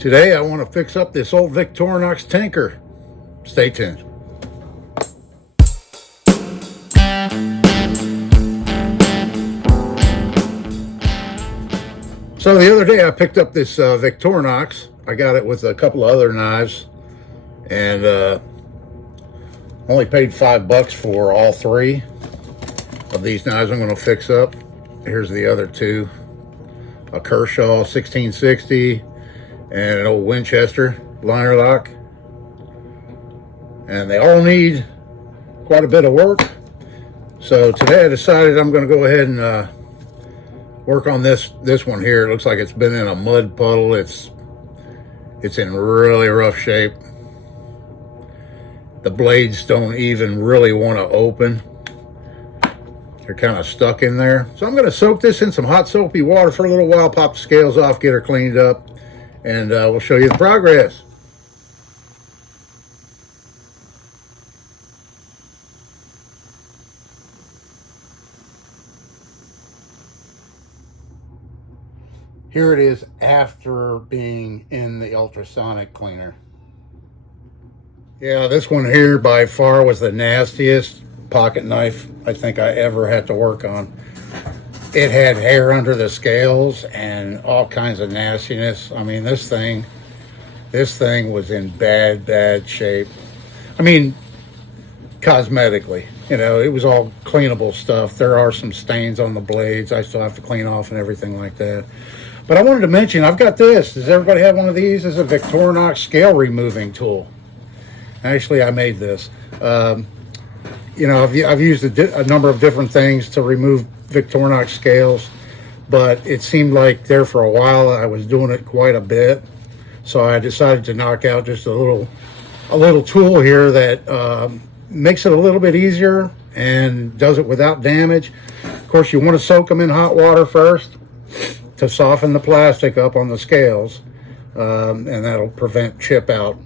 Today I want to fix up this old Victorinox Tinker. Stay tuned. So the other day I picked up this Victorinox. I got it with a couple of other knives and only paid $5 for all three of these knives I'm going to fix up. Here's the other two. A Kershaw 1660 and an old Winchester liner lock, and they all need quite a bit of work. So today I decided I'm going to go ahead and work on this one here. It looks like it's been in a mud puddle. It's in really rough shape. The blades don't even really want to open. They're kind of stuck in there. So I'm going to soak this in some hot soapy water for a little while, pop the scales off, get her cleaned up, and we'll show you the progress. Here it is after being in the ultrasonic cleaner. Yeah, this one here by far was the nastiest pocket knife I think I ever had to work on. It had hair under the scales and all kinds of nastiness. I mean, this thing was in bad shape. I mean, cosmetically, you know, it was all cleanable stuff. There are some stains on the blades I still have to clean off and everything like that. But I wanted to mention, I've got this. Does everybody have one of these? This is a Victorinox scale removing tool. Actually, I made this. You know, I've used a number of different things to remove Victorinox scales, but it seemed like there for a while I was doing it quite a bit. So I decided to knock out just a little tool here that makes it a little bit easier and does it without damage. Of course, you want to soak them in hot water first to soften the plastic up on the scales, and that'll prevent chip out,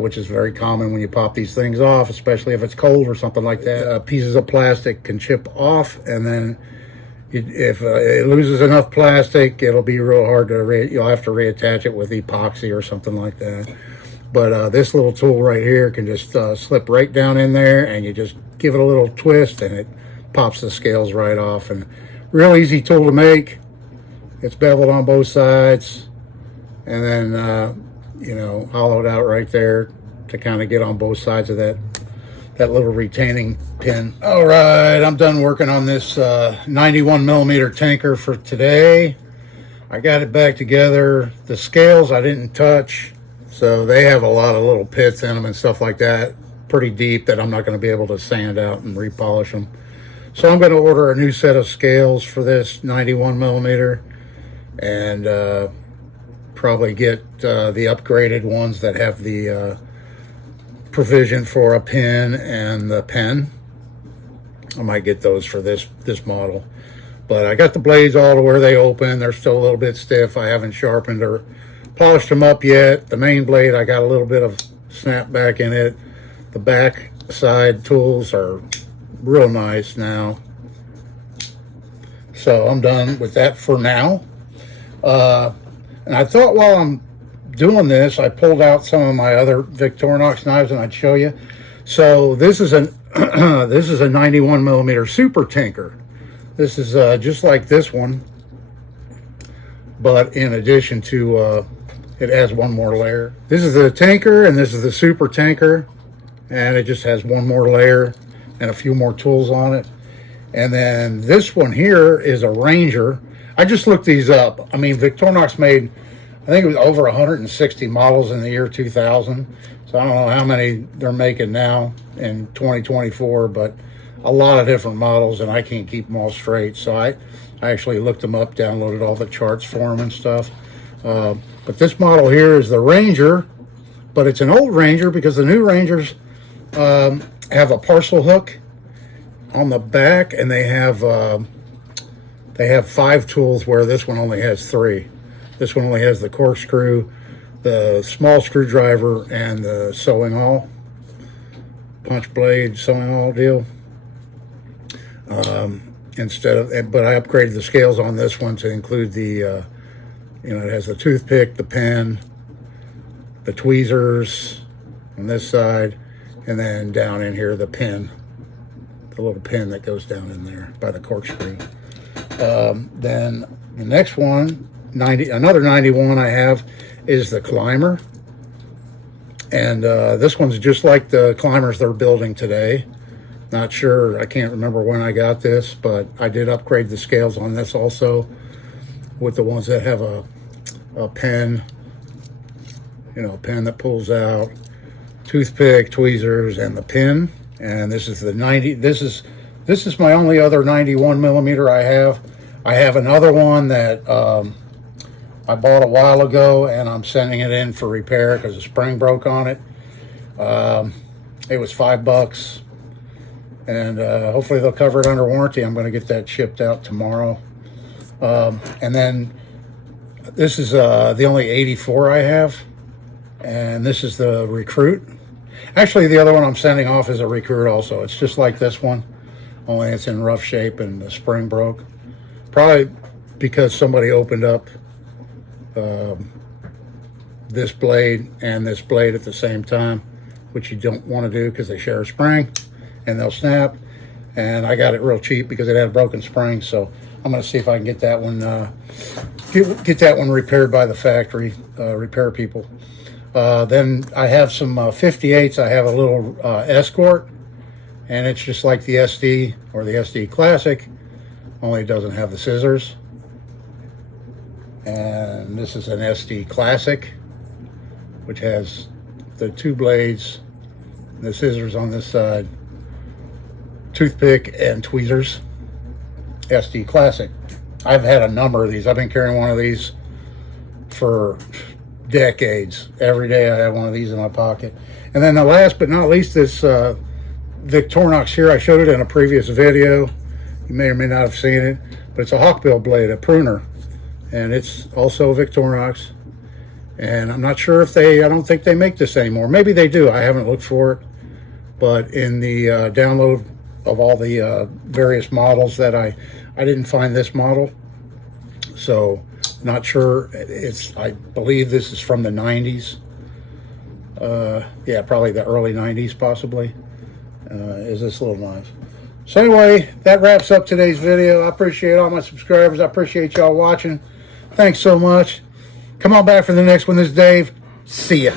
which is very common when you pop these things off, especially if it's cold or something like that. Pieces of plastic can chip off, and then if it loses enough plastic, it'll be real hard to you'll have to reattach it with epoxy or something like that. But this little tool right here can just slip right down in there, and you just give it a little twist and it pops the scales right off. And real easy tool to make. It's beveled on both sides, and then you know, hollowed out right there to kind of get on both sides of that little retaining pin. All right, I'm done working on this 91 millimeter Tinker for today. I got it back together. The scales I didn't touch, so they have a lot of little pits in them and stuff like that, pretty deep, that I'm not going to be able to sand out and repolish them. So I'm going to order a new set of scales for this 91 millimeter and probably get the upgraded ones that have the provision for a pin and the pen. I might get those for this model. But I got the blades all to where they open. They're still a little bit stiff. I haven't sharpened or polished them up yet. The main blade, I got a little bit of snapback in it. The back side tools are real nice now. So I'm done with that for now. And I thought while I'm doing this, I pulled out some of my other Victorinox knives and I'd show you. So this is a this is a 91 millimeter Super Tinker. This is just like this one, but in addition to it has one more layer. This is the Tinker and this is the Super Tinker, and it just has one more layer and a few more tools on it. And then this one here is a Ranger. I just looked these up. I mean, Victorinox made, I think it was over 160 models in the year 2000. So I don't know how many they're making now in 2024, but a lot of different models, and I can't keep them all straight. So I actually looked them up, downloaded all the charts for them and stuff. But this model here is the Ranger, but it's an old Ranger because the new Rangers have a parcel hook on the back, and they have 5 tools where this one only has 3. This one only has the corkscrew, the small screwdriver, and the sewing awl, punch blade sewing awl deal. But I upgraded the scales on this one to include the, you know, it has the toothpick, the pen, the tweezers on this side, and then down in here the pin, the little pin that goes down in there by the corkscrew. Then the next one, another 91 I have, is the climber. And this one's just like the climbers they're building today. Not sure, I can't remember when I got this, but I did upgrade the scales on this also with the ones that have a pen, you know, a pen that pulls out, toothpick, tweezers, and the pin. And this is the 90, this is my only other 91 millimeter I have. I have another one that I bought a while ago, and I'm sending it in for repair because the spring broke on it. It was $5, and hopefully they'll cover it under warranty. I'm going to get that shipped out tomorrow. And then this is the only 84 I have, and this is the Recruit. Actually, the other one I'm sending off is a Recruit also. It's just like this one, only it's in rough shape and the spring broke. Probably because somebody opened up this blade and this blade at the same time, which you don't want to do because they share a spring and they'll snap. And I got it real cheap because it had a broken spring, so I'm going to see if I can get that one get that one repaired by the factory repair people. Then I have some 58s. I have a little Escort, and it's just like the SD or the SD Classic, only it doesn't have the scissors. And this is an SD Classic, which has the two blades, the scissors on this side, toothpick and tweezers. SD Classic. I've had a number of these. I've been carrying one of these for decades. Every day I have one of these in my pocket. And then the last but not least, this Victorinox here. I showed it in a previous video. You may or may not have seen it, but it's a hawkbill blade, a pruner. And it's also Victorinox. And I'm not sure if I don't think they make this anymore. Maybe they do. I haven't looked for it. But in the download of all the various models that I didn't find this model. So not sure. I believe this is from the 90s. Yeah, probably the early 90s possibly. Is this little knife. So anyway, that wraps up today's video. I appreciate all my subscribers. I appreciate y'all watching. Thanks so much. Come on back for the next one. This is Dave. See ya.